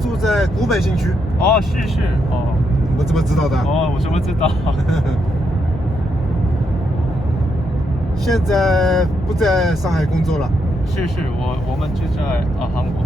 住在古北新区，哦，是是。哦我怎么知道的？哦，我怎么知道？现在不在上海工作了是是，我我们就在啊韩国。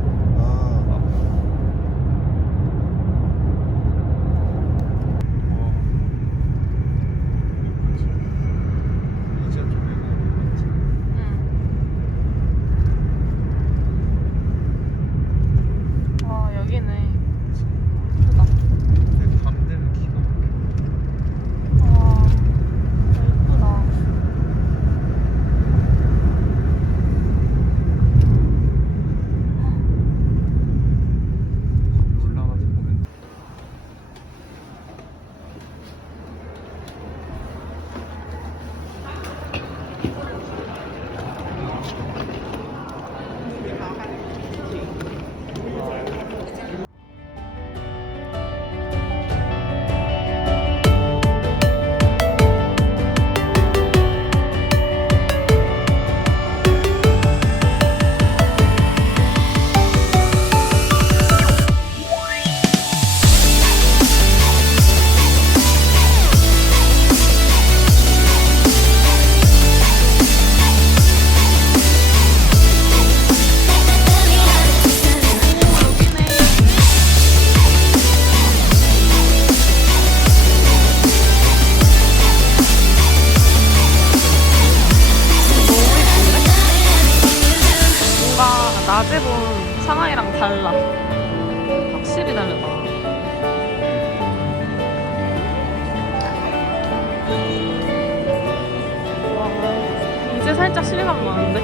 살짝 실감 나는데?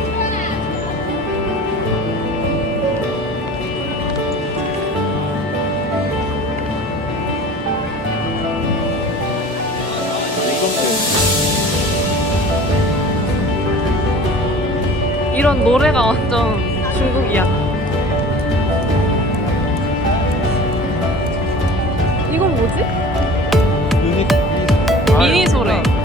이런 노래가 완전 중국이야. 이건 뭐지? 미니 미니 소래.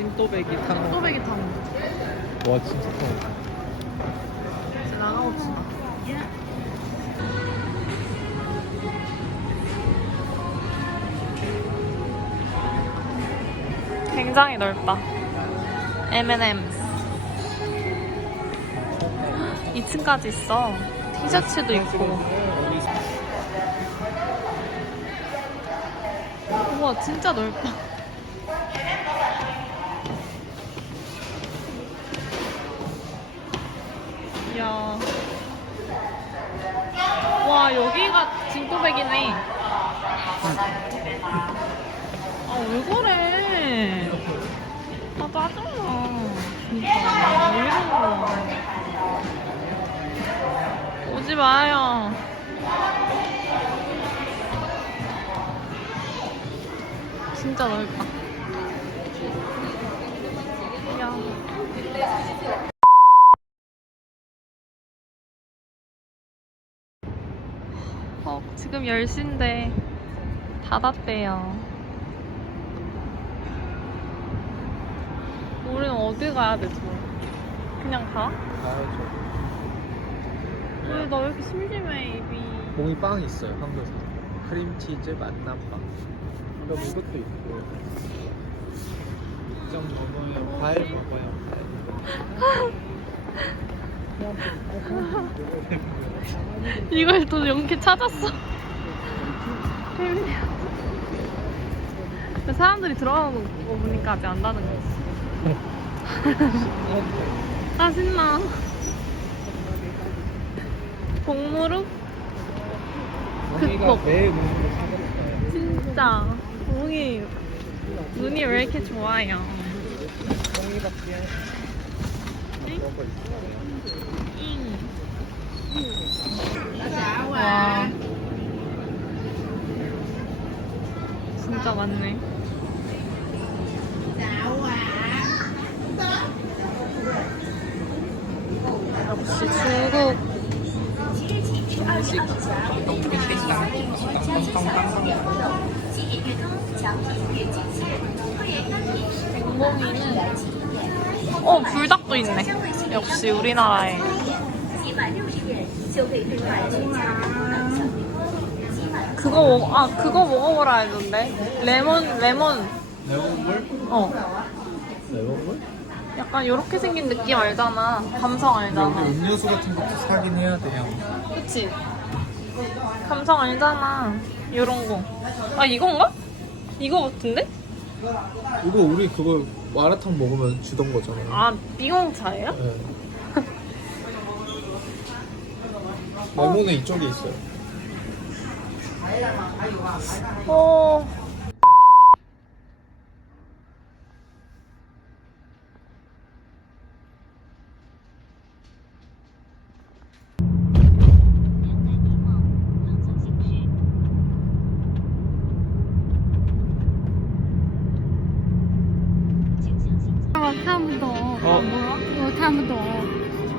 찐또배기 탕. 또배기 탕후루 와 진짜 탕. 이제 나가봅시다 굉장히 넓다 M&M's 2층까지 있어 티셔츠도 있고 우와 우와 진짜 넓다. 1,500이네. 아, 왜 그래? 아, 짜증나. 진짜. 왜 이러는 거야. 오지 마요. 진짜 넓다. 야. 지금 10시인데 닫았대요. 우리는 어디 가야 되지? 그냥 가? 가야죠. 왜 나 왜 이렇게 심심해 입이? 공이 빵 있어요, 한국에서. 크림치즈 만남빵. 그럼 이것도 있고. 6점 먹어요. 과일 먹어요. 이걸 또 연기 찾았어. 재밌네요. 사람들이 들어가는 거 보니까 아직 안 닫은 거였어. 아 신나. 공이가 극복. 진짜 몽이 눈이 왜 이렇게 좋아요? 공이밖에 먹어 있어요. 와 진짜 많네. 역시 중국 음식 백몽이는 어 불닭도 있네. 역시 우리나라에. 그거 먹, 아 그거 먹어보라 했는데 레몬 레몬 레몬물? 어 레몬물? 약간 요렇게 생긴 느낌 알잖아 감성 여기 알잖아 음료수 같은 것도 사긴 해야 돼요. 그치 감성 알잖아 요런 거아 이건가? 이거 같은데? 이거 우리 그거 마라탕 먹으면 주던 거잖아요. 아 비공차예요? 네. 레몬은 이쪽에 있어요. 어我看不懂，哦，我看不懂。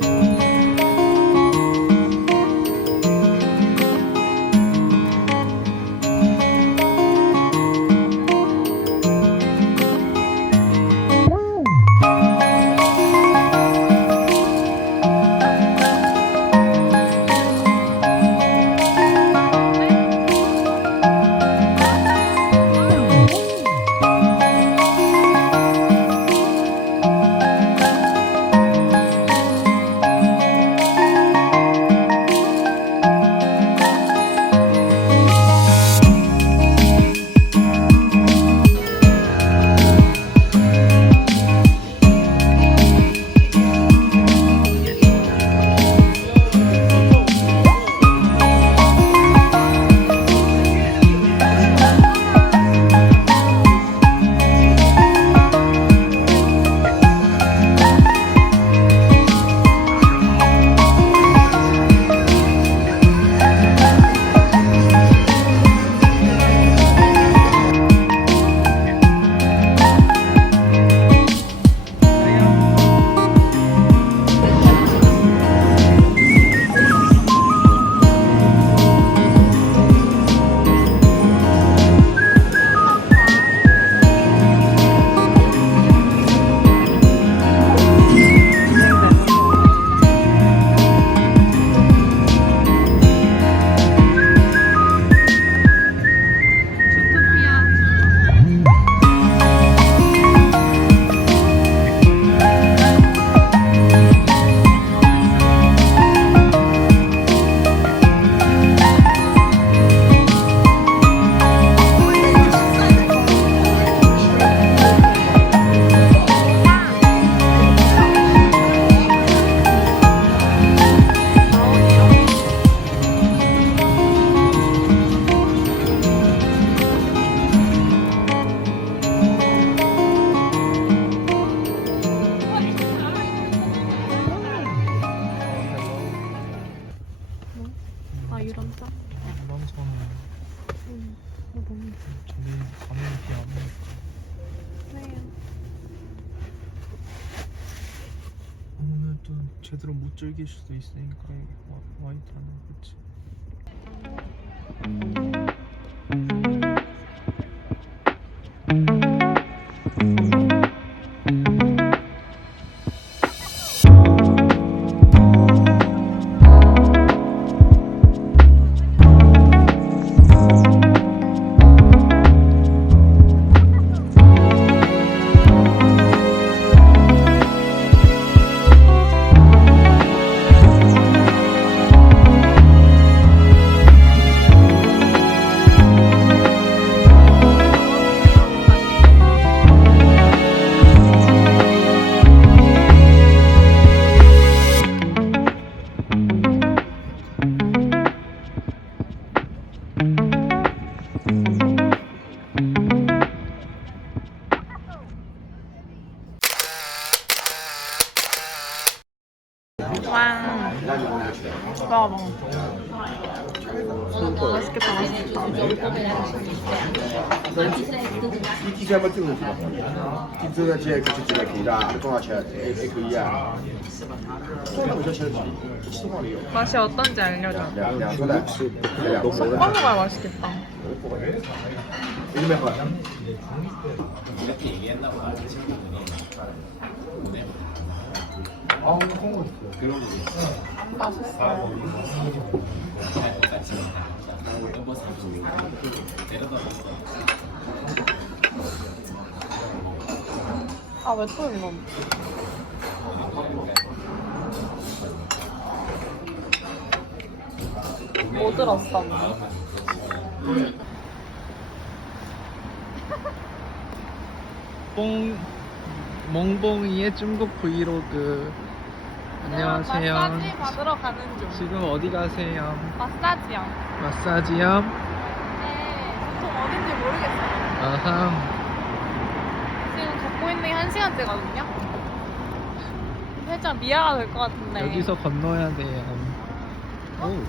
제대 못 즐길 수도 있으니까 맛이 어떤지 알려줘. 섞어 먹어야 맛있겠다. 아, 맛있어. 아왜 또 이놈? 뭐 들었어? 뽕 멍봉이의 중국 브이로그. 안녕하세요. 마사지 받으러 가는 중. 지금 어디 가세요? 마사지요. 마사지요? 네, 보통 어딘지 모르겠어요. 아하. 지금 걷고 있는 게 한 시간째거든요. 살짝 미아가 될 것 같은데. 여기서 건너야 돼요. 오.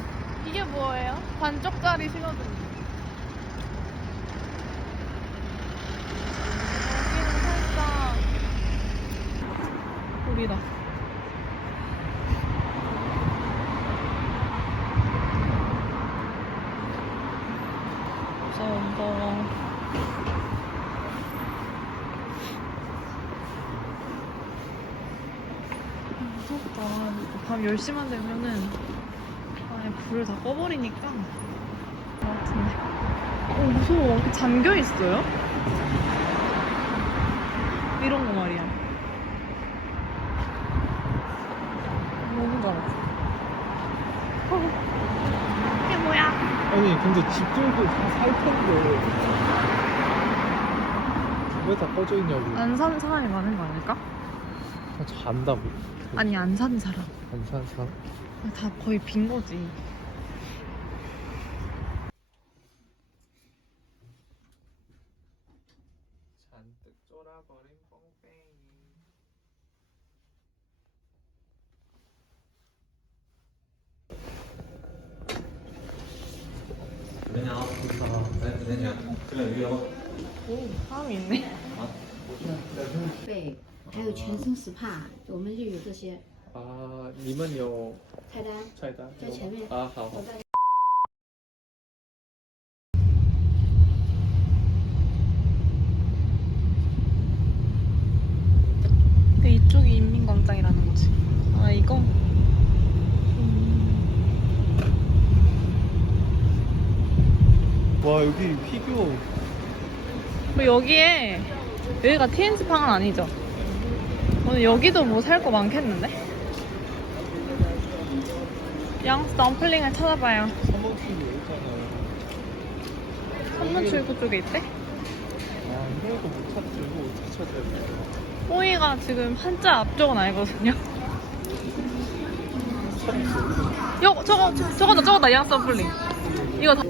이게 뭐예요? 반쪽짜리 살짝 우리다. 무서워, 무서워. 무섭다. 밤 10시만 되면은 불을 다 꺼버리니까 것 같은데. 어 무서워. 잠겨 있어요? 이런 거 말이야. 알았어. 어. 이게 뭐야? 아니 근데 집들도 다살 텐데 왜 다 꺼져 있냐고 안 사는 사람이 많은 거 아닐까? 다 잔다고 아니 안 사는 사람. 안 사는 사람 다 거의 빈 거지. 这两个吗？哦，泡面。啊，对，还有全身 SPA，我们就有这些。啊，你们有菜单？菜单在前面。啊，好。 와 여기 피규어 그 여기에 여기가 TN스팡은 아니죠? 오늘 여기도 뭐 살 거 많겠는데? 양스 덤플링을 찾아봐요. 서머스이 여기잖아요 선문 출구 쪽에 있대? 아 이런 거못 찾지 이거 어떻게 찾아야 돼 뽀이가 지금 한자 앞쪽은 아니거든요. 요 저거 저거다 저거다 양스 덤플링. 이거 다.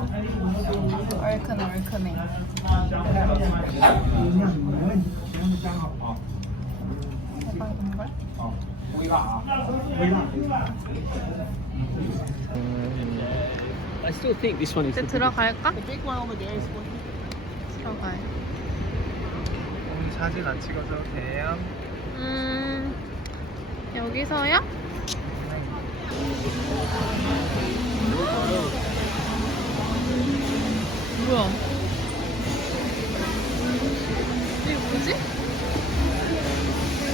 얼큰해 얼큰해 I still think this one is 이제 들어갈까? 들어가요 음, 사진 안 찍어도 돼요? 음 여기서요? 뭐야? 이게 뭐지?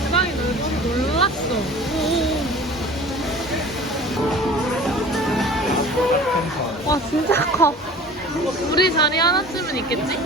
주방이 넓어서 놀랐어. 오. 와 진짜 커. 우리 자리 하나쯤은 있겠지?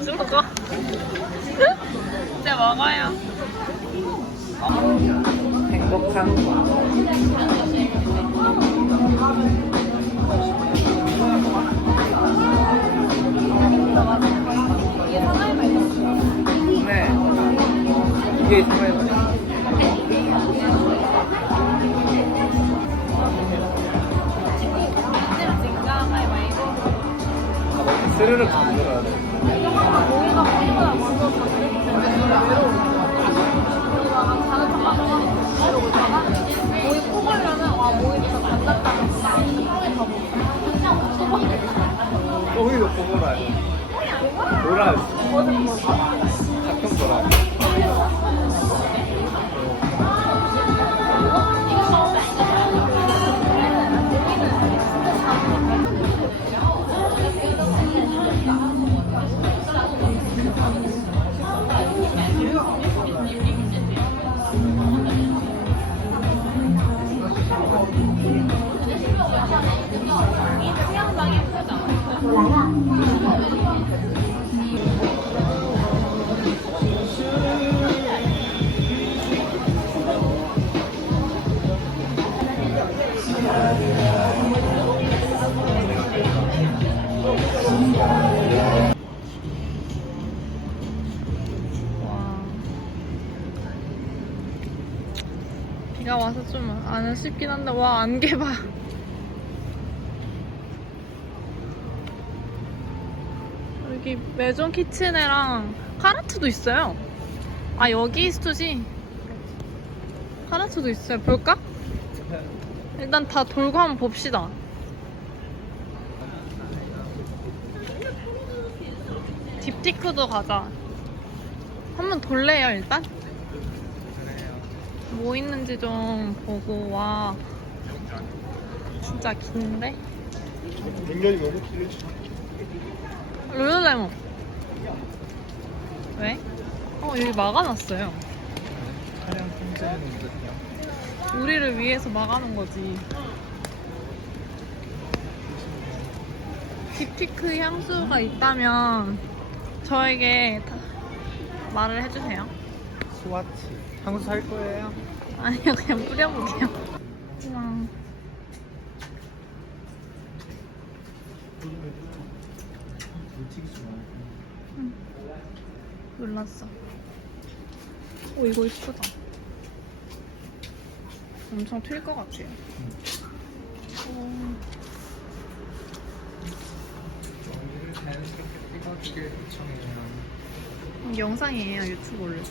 알아보시겠죠, 중국어? 이제 먹어요. 행복한 네 이게 정말 습긴 한데, 와, 안개 봐. 여기 메존 키친에랑 카라트도 있어요. 아, 여기 스토지? 카라트도 있어요. 볼까? 일단 다 돌고 한번 봅시다. 딥티크도 가자. 한번 돌래요, 일단? 뭐 있는지 좀 보고 와. 진짜 긴데? 굉장히 너무 길지. 룰루레몬. 왜? 어, 여기 막아놨어요. 차량 통제는. 우리를 위해서 막아놓은 거지. 딥티크 향수가 있다면 저에게 다 말을 해주세요. 스와치. 향수 살 거예요? 아니요, 그냥 뿌려볼게요. 물튀기지 마. 놀랐어. 오, 이거 이쁘다. 엄청 튈 것 같아요. 오, 자연스럽게 찍어주길 요청해요. 영상이에요, 유튜브 올릴 거.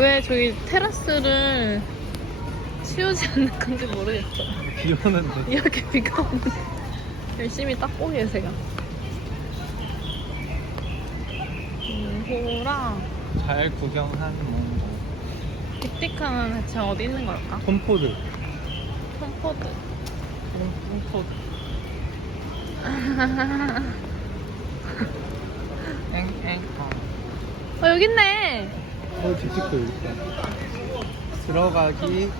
왜 저기 테라스를 치우지 않는 건지 모르겠어. 비 오는데. 이렇게 비가 오는데 열심히 닦고 계세요. 호랑 잘 구경한 몽고. 빅티카는 대체 어디 있는 걸까? 톰포드. 톰포드. 톰포드. 엥엥. 어 여기 있네. 어. 들어가기.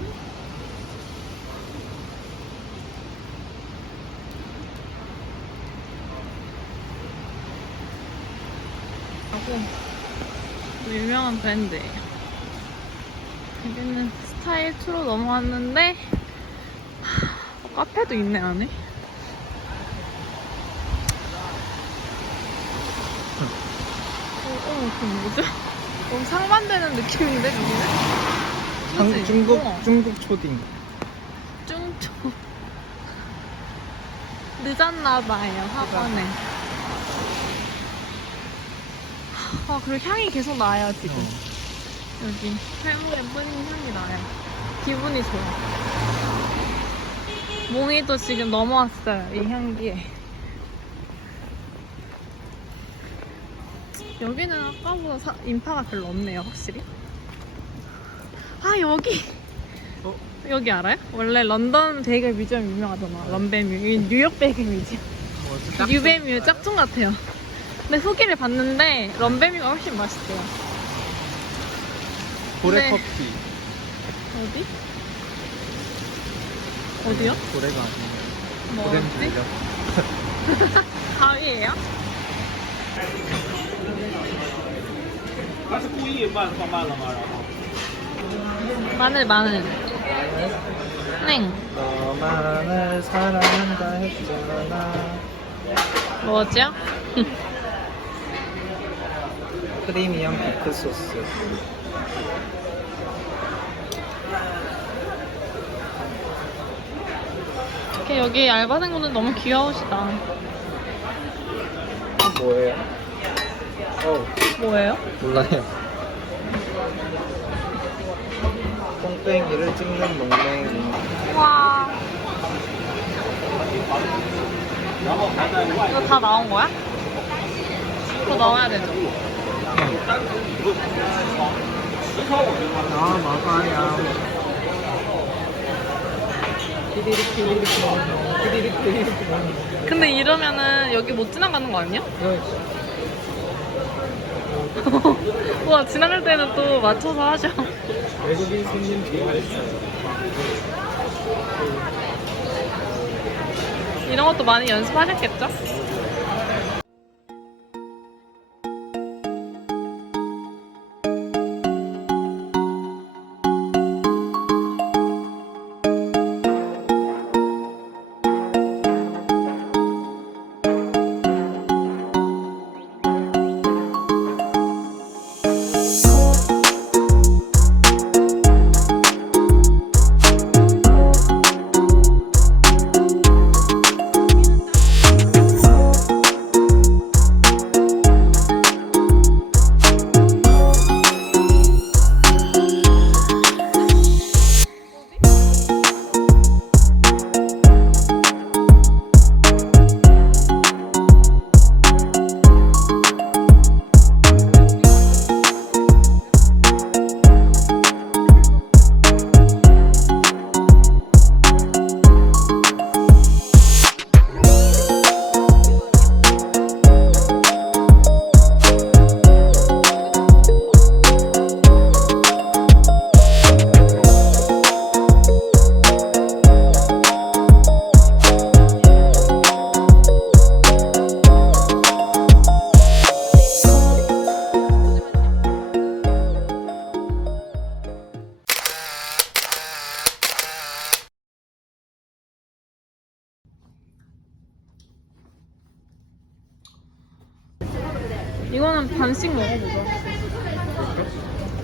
하고 또 유명한 브랜드예요. 여기는 스타일 2로 넘어왔는데 하, 카페도 있네 안에. 어, 어, 그 뭐죠? 너무 상반되는 느낌인데 여기는? 한-? 중국 어. 중국 초딩. 쭝초 늦었나 봐요 학원에 아 그리고 향이 계속 나요 지금 어. 여기 할머니의 뿌린 향이 나요 기분이 좋아 몽이 또 지금 넘어왔어요 이 향기에 여기는 아까보다 사- 인파가 별로 없네요 확실히 아 여기 어? 여기 알아요? 원래 런던 베이글 뮤지엄 유명하잖아 런베뮤 여기 뉴욕 베이글 뮤지엄? 딱 뉴베뮤 짝퉁 같아요 근데 후기를 봤는데 런베뮤가 훨씬 맛있대요 고래 네. 커피. 어디? 어디요? 고래가 아니에요. 뭐지? 들려. 가위예요? 마늘 마늘 땡 너만을 사랑한다 했잖아. 뭐죠? 프리미엄 피크 소스. 이렇게 여기 알바생분들 너무 귀여우시다 뭐예요? 어 뭐예요? 몰라요. 똥땡이를 찍는 농맹이. 와 이거 다 나온 거야? 이거 넣어야 되죠? 아 피리릭 근데 이러면은 여기 못 지나가는 거 아니야? 와 지나갈 때는 또 맞춰서 하셔 외국인 손님 좋아했어요. 이런 것도 많이 연습하셨겠죠?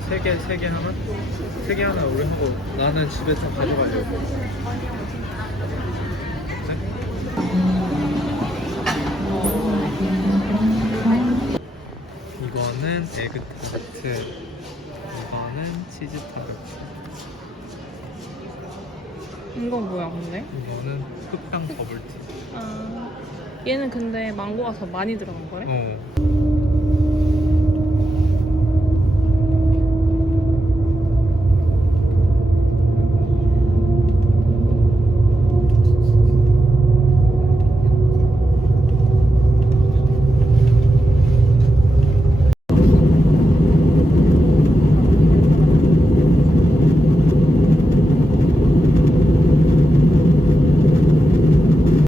세개 세 개 하나? 세 개 하나 우리 하고 나는 집에 좀 가져가려고 네? 이거는 에그타르트 이거는 치즈타르트 이건 뭐야 근데? 이거는 흑당 버블티 아 얘는 근데 망고가 더 많이 들어간 거래? 어